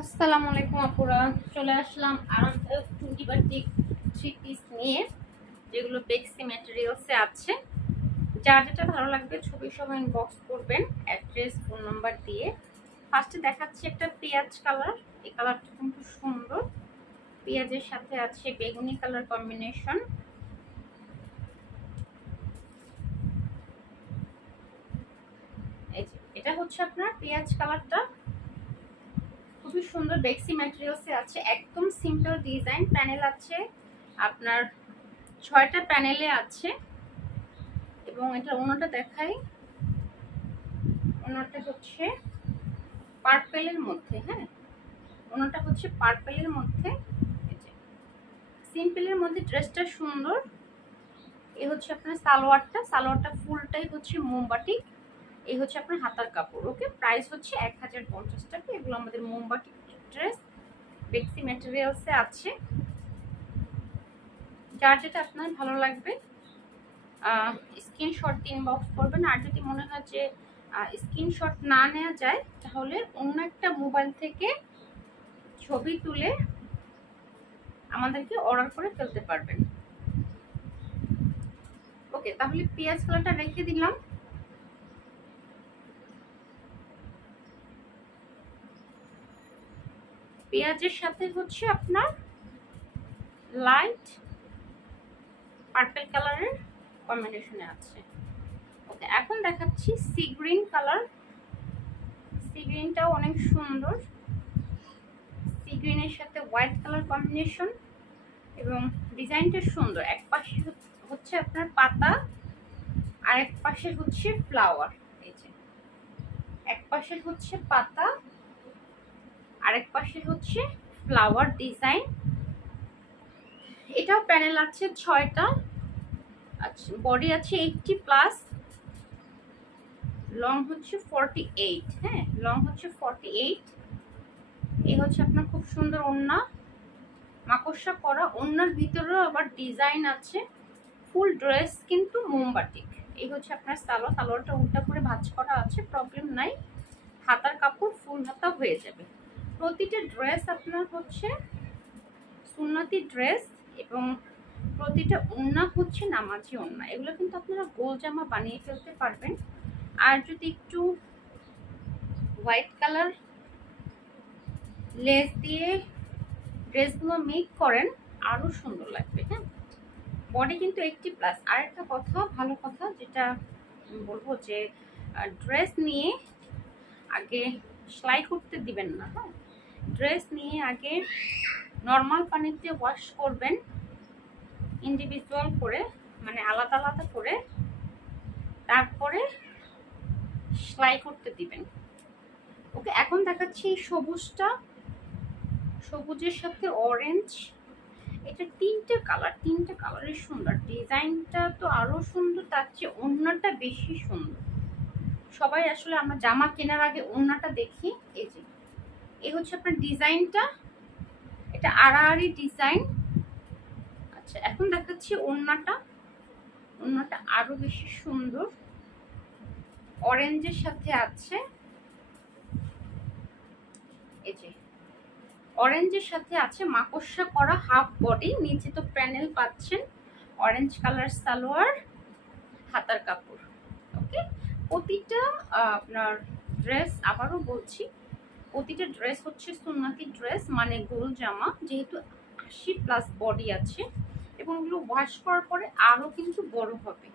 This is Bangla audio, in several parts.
আসসালামু আলাইকুম আপুরা, চলে আসলাম আরামদায়ক টুটি বাটিক থ্রি পিস নিয়ে, যেগুলো বেক্সি ম্যাটেরিয়ালসে আছে। যার যেটা ভালো লাগবে ছবি সহ ইনবক্স করবেন অ্যাড্রেস ফোন নাম্বার দিয়ে। ফার্স্টে দেখাচ্ছি একটা পেঁয়াজ কালার। এই কালারটা কিন্তু সুন্দর, পেঁয়াজের সাথে আছে বেগুনি কালার কম্বিনেশন। এই যে এটা হচ্ছে আপনার পেঁয়াজ কালারটা, খুবই সুন্দর বেক্সি ম্যাটেরিয়ালসে আছে। একদম সিম্পল ডিজাইন, প্যানেল আছে আপনার 6টা প্যানেলে আছে। এবং এটা ওনাটা দেখাই, ওনাটা হচ্ছে পার্পেলের মধ্যে। হ্যাঁ, ওনাটা হচ্ছে পার্পেলের মধ্যে। সিম্পলের মধ্যে ড্রেসটা সুন্দর। এই হচ্ছে আপনার সালোয়ারটা ফুলটাই হচ্ছে মোমবাটি। এই হচ্ছে আপনার হাতার কাপড়। ওকে, প্রাইস হচ্ছে 1050 টাকা। এগুলো আমাদের মোমবাটি ড্রেস, বেক্সি ম্যাটেরিয়ালসে আছে। যার যেটা আপনার ভালো লাগবে স্ক্রিনশট দিয়ে ইনবক্স করবেন। আর যদি মনে হয় যে স্ক্রিনশট না নেওয়া যায়, তাহলে অন্য একটা মোবাইল থেকে ছবি তুলে আমাদেরকে অর্ডার করে ফেলতে পারবেন। ওকে, তাহলে পেঁয়াজ কালারটা রেখে দিলাম। পেঁয়াজের সাথে হচ্ছে আপনার লাইট পার্পল কালারের কম্বিনেশনে আছে। ওকে, এখন দেখাচ্ছি সি গ্রিন কালার। সি গ্রিনটাও অনেক সুন্দর, সি গ্রিনের সাথে হোয়াইট কালার কম্বিনেশন এবং ডিজাইনটা সুন্দর। এক পাশে হচ্ছে আপনার পাতা, আর এক পাশে হচ্ছে ফ্লাওয়ার। এই যে এক পাশে হচ্ছে পাতা, আরেক পাশে হচ্ছে ফ্লাওয়ার ডিজাইন। এটাও প্যানেল আছে 6টা। আচ্ছা, বডি আছে 80+, লং হচ্ছে 48। হ্যাঁ, লং হচ্ছে 48। এই হচ্ছে আপনার খুব সুন্দর ওড়না, মাকড়সা করা। ওড়নার ভিতরেও আবার ডিজাইন আছে। ফুল ড্রেস কিন্তু মোমবাটিক। এই হচ্ছে আপনার সালোয়ারটা উল্টা করে ভাঁজ করা আছে, প্রবলেম নাই। হাতার কাপড় ফুল হাতা হয়ে যাবে। প্রতিটা ড্রেস আপনার হচ্ছে সুন্নতি ড্রেস এবং প্রতিটা ওড়না হচ্ছে নামাজি ওড়না। এগুলো কিন্তু আপনারা গোল জামা বানিয়ে ফেলতে পারবেন। আর যদি একটু হোয়াইট কালার লেস দিয়ে ড্রেসগুলো মেক করেন, আরো সুন্দর লাগবে। হ্যাঁ, বডি কিন্তু 80+। আর একটা কথা, ভালো কথা যেটা বলবো, যে ড্রেস নিয়ে আগে সেলাই করতে দিবেন না। হ্যাঁ, ড্রেস নিয়ে আগে নর্মাল পানিতে ওয়াশ করবেন, ইন্ডিভিজুয়াল করে, মানে আলাদা আলাদা করে, তারপরে সেলাই করতে দিবেন। ওকে, এখন দেখাচ্ছি সবুজটা, সবুজের সাথে অরেঞ্জ। এটা তিনটে কালারের সুন্দর। ডিজাইনটা তো আরো সুন্দর, তার চেয়ে ওড়নাটা বেশি সুন্দর। সবাই আসলে আমরা জামা কেনার আগে ওড়নাটা দেখি। এই যে এই হচ্ছে আপনার ডিজাইনটা, এটা আড়াআড়ি ডিজাইন। আচ্ছা, এখন দেখাচ্ছি ওড়নাটা আরো বেশি সুন্দর। অরেঞ্জের সাথে আছে, এই যে অরেঞ্জের সাথে আছে মাকড়সা করা হাফ বডি। নিচে তো প্যানেল পাচ্ছেন, অরেঞ্জ কালার সালোয়ার, হাতার কাপড়। ওকে, প্রতিটা আপনার ড্রেস, আবারও বলছি, প্রতিটা ড্রেস হচ্ছে সুন্নতি ড্রেস, মানে গোল জামা। যেহেতু 80+ বডি আছে এবং এগুলো ওয়াশ করার পরে আরো কিন্তু বড় হবে।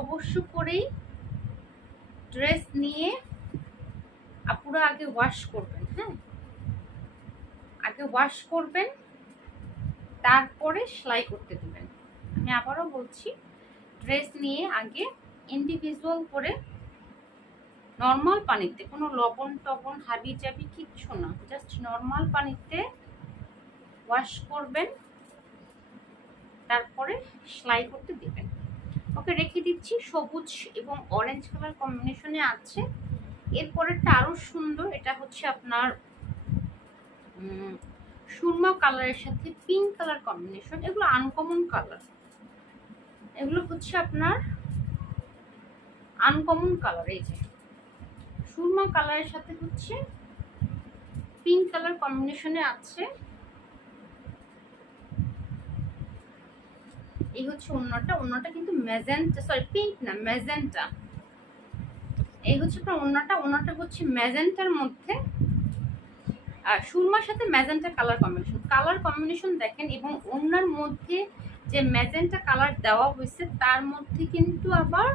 অবশ্য করেই ড্রেস নিয়ে আপুরা আগে ওয়াশ করবেন। হ্যাঁ, আগে ওয়াশ করবেন, তারপরে সেলাই করতে দেবেন। আমি আবারও বলছি, ড্রেস নিয়ে আগে ইন্ডিভিজুয়াল করে নর্মাল পানিতে, কোনো লবণ টবণ হাবি জাবি কিচ্ছু না, জাস্ট নর্মাল পানিতে ওয়াশ করবেন, তারপরে সেলাই করতে দিবেন। ওকে, রেখে দিচ্ছি। সবুজ এবং অরেঞ্জ কালার কম্বিনেশনে আছে। এরপরেরটা আরো সুন্দর। এটা হচ্ছে আপনার সুরমা কালারের সাথে পিঙ্ক কালার কম্বিনেশন। এগুলো আনকমন কালার, এগুলো হচ্ছে আপনার আনকমন কালার। এই যে সুরমা কালারের সাথে হচ্ছে পিঙ্ক কালার কম্বিনেশনে আছে। এই হচ্ছে ওড়নাটা। ওড়নাটা কিন্তু ম্যাজেন্টা, সরি পিঙ্ক না, ম্যাজেন্টা। এই হচ্ছে আপনার ওড়নাটা। ওড়নাটা হচ্ছে ম্যাজেন্টার মধ্যে আর সুরমার সাথে magenta colour combination. Colour combination দেখেন, এবং ওড়নার মধ্যে যে ম্যাজেন্টা কালার দেওয়া হয়েছে তার মধ্যে কিন্তু আবার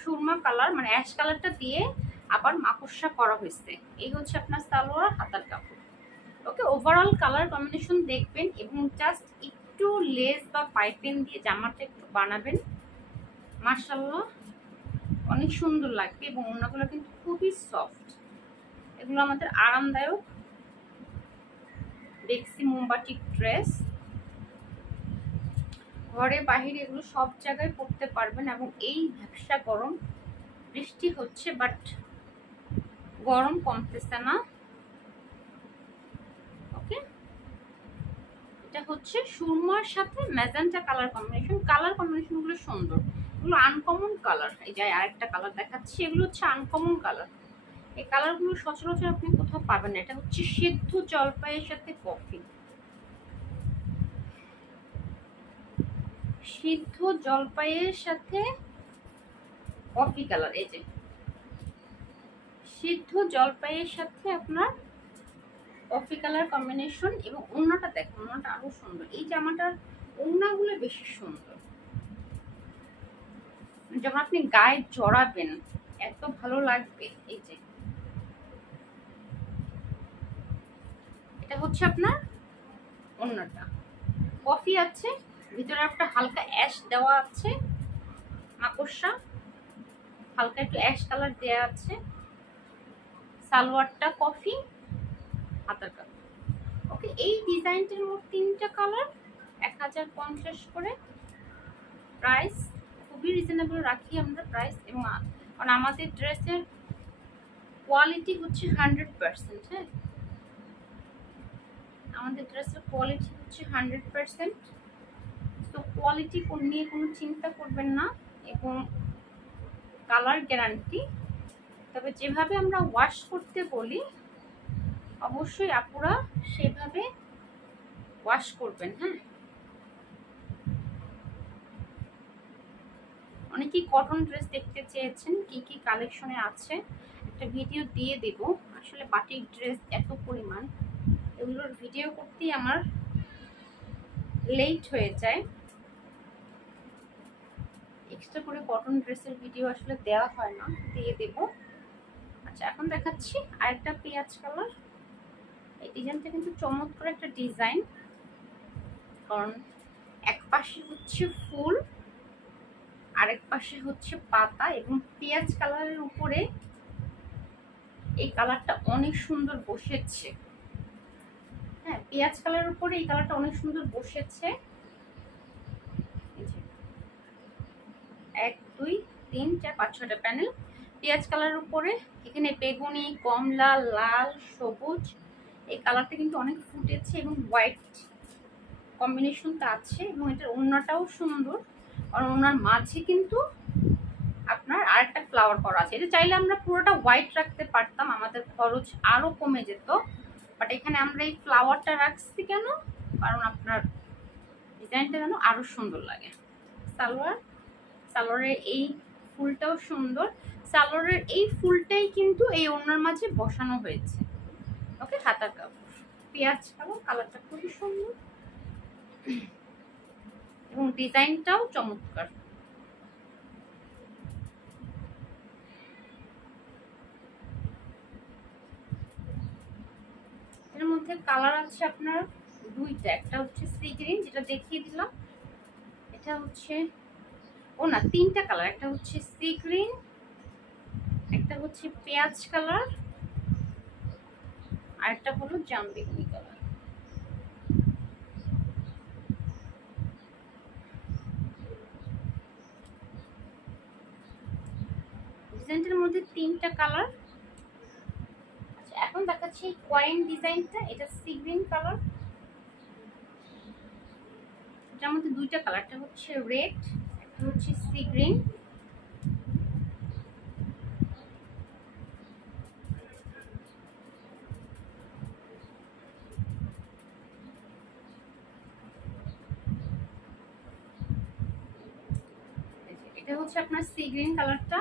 সুরমা কালার মানে অ্যাশ কালারটা দিয়ে আবার মাকড়সা করা হয়েছে। এই হচ্ছে আপনার সালোয়ার, হাতার কাপড়। ওকে, ওভারঅল কালার কম্বিনেশন দেখবেন এবং জাস্ট একটু লেস বা পাইপিং দিয়ে জামাটা একটু বানাবেন, মাশাআল্লাহ অনেক সুন্দর লাগবে। এবং ওড়নাগুলো কিন্তু খুবই সফট, এগুলো আমাদের আরামদায়ক বেক্সি মোমবাটিক ড্রেস। ঘরে বাহিরে এগুলো সব জায়গায় পরতে পারবেন। এবং এই ভ্যাপসা গরম, বৃষ্টি হচ্ছে বাট গরম কমতেছে না। ওকে, এটা হচ্ছে সুরমার সাথে magenta colour combination. Colour combination গুলো সুন্দর, এগুলো আনকমন কালার। এই যে আরেকটা কালার দেখাচ্ছি, এগুলো হচ্ছে আনকমন কালার। এই কালারগুলো সচরাচর আপনি কোথাও পাবেন না। এটা হচ্ছে সিদ্ধ জলপাইয়ের সাথে কফি, সিদ্ধ জলপাইয়ের সাথে কফি কালার। এই যে সিদ্ধ জলপাইয়ের সাথে আপনার কফি কালার কম্বিনেশন। এবং ওড়নাটা দেখুন, ওড়নাটা আরো সুন্দর। এই জামাটার ওড়নাগুলো বেশি সুন্দর, যখন আপনি গায়ে জড়াবেন এত ভালো লাগবে। এই যে এটা হচ্ছে আপনার ওড়নাটা, কফি আছে, ভিতরে একটা হালকা অ্যাশ দেওয়া আছে, মাকড়সা হালকা একটু অ্যাশ কালার দেওয়া আছে। সালোয়ারটা কফি, হাতার কালার। ওকে, এই ডিজাইনটার মোট 3টা কালার, 1050 করে প্রাইস। খুবই রিজনেবল রাখি আমরা প্রাইস। এবং কারণ আমাদের ড্রেসের কোয়ালিটি হচ্ছে 100%। হ্যাঁ, আমাদের ড্রেসের কোয়ালিটি হচ্ছে 100%। তো কোয়ালিটি নিয়ে কোনো চিন্তা করবেন না, এবং কালার গ্যারান্টি। তবে যেভাবে আমরা ওয়াশ করতে বলি অবশ্যই আপুরা সেভাবে ওয়াশ করবেন। হ্যাঁ, অনেকেই কটন ড্রেস দেখতে চেয়েছেন, কি কি কালেকশনে আছে একটা ভিডিও দিয়ে দেব। আসলে বাটিক ড্রেস এত পরিমাণ, এগুলোর ভিডিও করতেই আমার লেট হয়ে যায়। এক্সট্রা করে কটন ড্রেসের ভিডিও আসলে দেওয়া হয় না, দিয়ে দেব। আচ্ছা, এখন দেখাচ্ছি আরেকটা পেঁয়াজ কালার। এই ডিজাইনটা কিন্তু চমৎকার একটা ডিজাইন, কারণ এক পাশে হচ্ছে ফুল আরেক পাশে হচ্ছে পাতা, এবং পেঁয়াজ কালারের উপরে এই কালারটা অনেক সুন্দর বসেছে। হ্যাঁ, পেঁয়াজ কালারের উপরে এই কালারটা অনেক সুন্দর বসেছে। 1 2 3 4 5 6টা প্যানেল পেঁয়াজ কালারের উপরে। এখানে বেগুনি, কমলা, লাল, সবুজ এই কালারটা কিন্তু অনেক ফুটেছে, এবং হোয়াইট কম্বিনেশনটা আছে। এবং এটার ওড়নাটাও সুন্দর, কারণ ওড়নার মাঝে কিন্তু আপনার আরেকটা ফ্লাওয়ার করা আছে। এটা চাইলে আমরা পুরোটা হোয়াইট রাখতে পারতাম, আমাদের খরচ আরো কমে যেত। বাট এখানে আমরা এই ফ্লাওয়ারটা রাখছি কেন, কারণ আপনার ডিজাইনটা যেন আরো সুন্দর লাগে। সালোয়ারের এই ফুলটাও সুন্দর। সালোয়ারের এই ফুলটাই কিন্তু এই ওড়নার মাঝে বসানো হয়েছে। ওকে, হাতার কাপড় পেঁয়াজ কালার, কালারটা খুবই সুন্দর এবং ডিজাইনটাও চমৎকার। এর মধ্যে কালার আছে আপনার 2টা, একটা হচ্ছে সি গ্রিন যেটা দেখিয়ে দিলাম, এটা হচ্ছে না 3টা কালার, একটা হচ্ছে সি গ্রিন, একটা হচ্ছে পেঁয়াজ কালার, আর একটা হলো জাম বেগুনি কালার। ডিজাইনটার মধ্যে 3টা কালার। আচ্ছা, এখন দেখাচ্ছি কয়েন ডিজাইনটা। এটা সি গ্রিন কালার, এটার মধ্যে 2টা কালার, একটা হচ্ছে রেড, একটা হচ্ছে সি গ্রিন। এটা হচ্ছে আপনার সি গ্রিন কালারটা,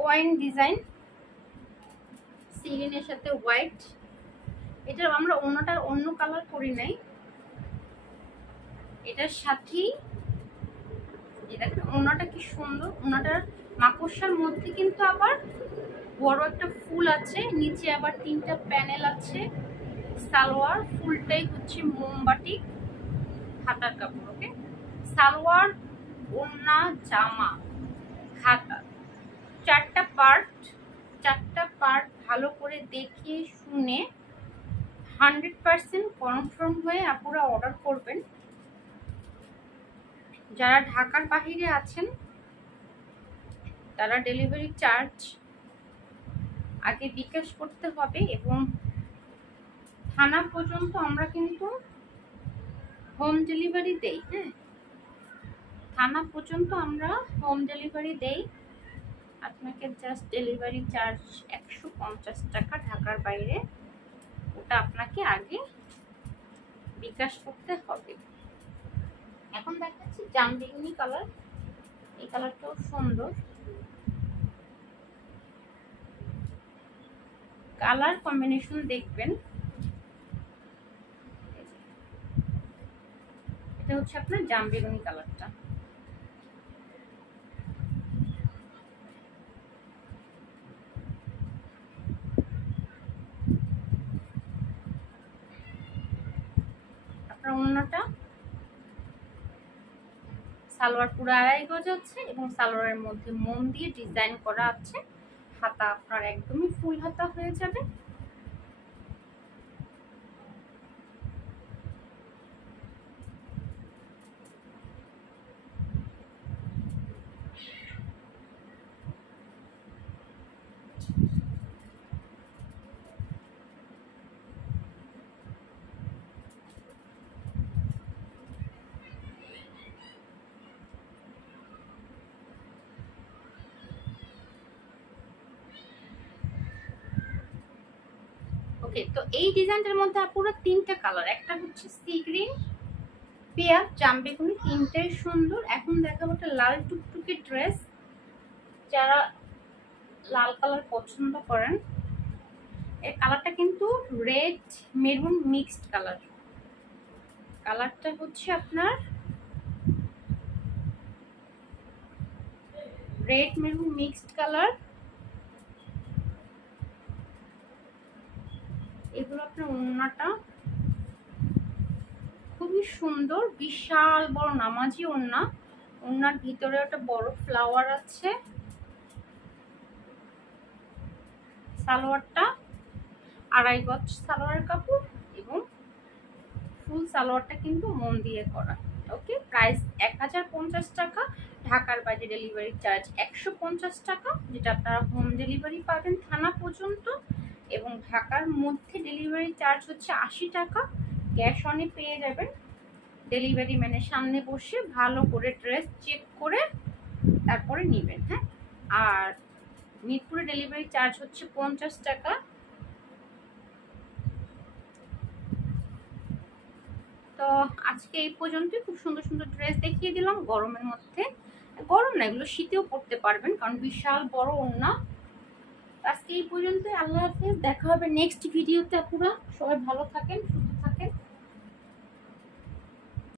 কয়েন ডিজাইন, সি গ্রিনের সাথে হোয়াইট। এটা আমরা অন্যটার অন্য কালার করি নাই, এটার সাথেই ওনাটা কি সুন্দর। ওনাটার মাকড়সার মধ্যে কিন্তু আবার বড় একটা ফুল আছে, নিচে আবার 3টা প্যানেল আছে। সালোয়ার ফুলটাই হচ্ছে মোমবাটি হাতার কাপড়। ওকে, সালোয়ার, ওড়না, জামা, হাতা, 4টা পার্ট ভালো করে দেখে শুনে 100% কনফার্ম হয়ে আপুরা অর্ডার করবেন। যারা ঢাকার বাহিরে আছেন তারা ডেলিভারি চার্জ আগে বিকাশ করতে হবে, এবং থানা পর্যন্ত আমরা কিন্তু হোম ডেলিভারি দেই। হ্যাঁ, থানা পর্যন্ত আমরা হোম ডেলিভারি দেই। আপনাকে জাস্ট ডেলিভারি চার্জ 150 টাকা ঢাকার বাইরে, ওটা আপনাকে আগে বিকাশ করতে হবে। এখন দেখাচ্ছি জামবেগুনি কালার। এই কালারটাও সুন্দর, কালার কম্বিনেশন দেখবেন। এটা হচ্ছে আপনার জামবেগুনি কালারটা। আপনার ওড়নাটা, সালোয়ার পুরো 2.5 গজ আছে এবং সালোয়ারের মধ্যে মোম দিয়ে ডিজাইন করা আছে। হাতা আপনার একদমই ফুল হাতা হয়ে যাবে। ওকে, তো এই ডিজাইনটার মধ্যে পুরো 3টা কালার, একটা হচ্ছে সি গ্রিন, পেঁয়াজ, জামবেগুনি, 3টাই সুন্দর। এখন দেখাবো একটা লাল টুকটুকে ড্রেস। যারা লাল কালার পছন্দ করেন, এই কালারটা কিন্তু রেড মেরুন মিক্সড কালার। কালারটা হচ্ছে আপনার রেড মেরুন মিক্সড কালার। এগুলো আপনার ওড়নাটা খুবই সুন্দর, বিশাল বড় নামাজি ওড়না। ওড়নার ভিতরে একটা বড় ফ্লাওয়ার আছে। সালোয়ারটা 2.5 গজ সালোয়ারের কাপড় এবং ফুল সালোয়ারটা কিন্তু মোম দিয়ে করা। ওকে, প্রাইস 1050 টাকা, ঢাকার বাইরে ডেলিভারি চার্জ 150 টাকা, যেটা আপনারা হোম ডেলিভারি পাবেন থানা পর্যন্ত, এবং ঢাকার মধ্যে ডেলিভারি চার্জ হচ্ছে 80 টাকা। ক্যাশ অনে পেয়ে যাবেন। ডেলিভারি ম্যানের সামনে বসে ভালো করে ড্রেস চেক করে তারপরে নেবেন। হ্যাঁ, আর মিরপুরে ডেলিভারি চার্জ হচ্ছে 50 টাকা। তো আজকে এই পর্যন্তই। খুব সুন্দর সুন্দর ড্রেস দেখিয়ে দিলাম গরমের মধ্যে। গরম না, এগুলো শীতেও পরতে পারবেন, কারণ বিশাল বড় ওড়না। আজকে এই পর্যন্তই। আল্লাহ হাফেজ, দেখা হবে নেক্সট ভিডিওতে। আপুরা সবাই ভালো থাকেন, সুস্থ থাকেন।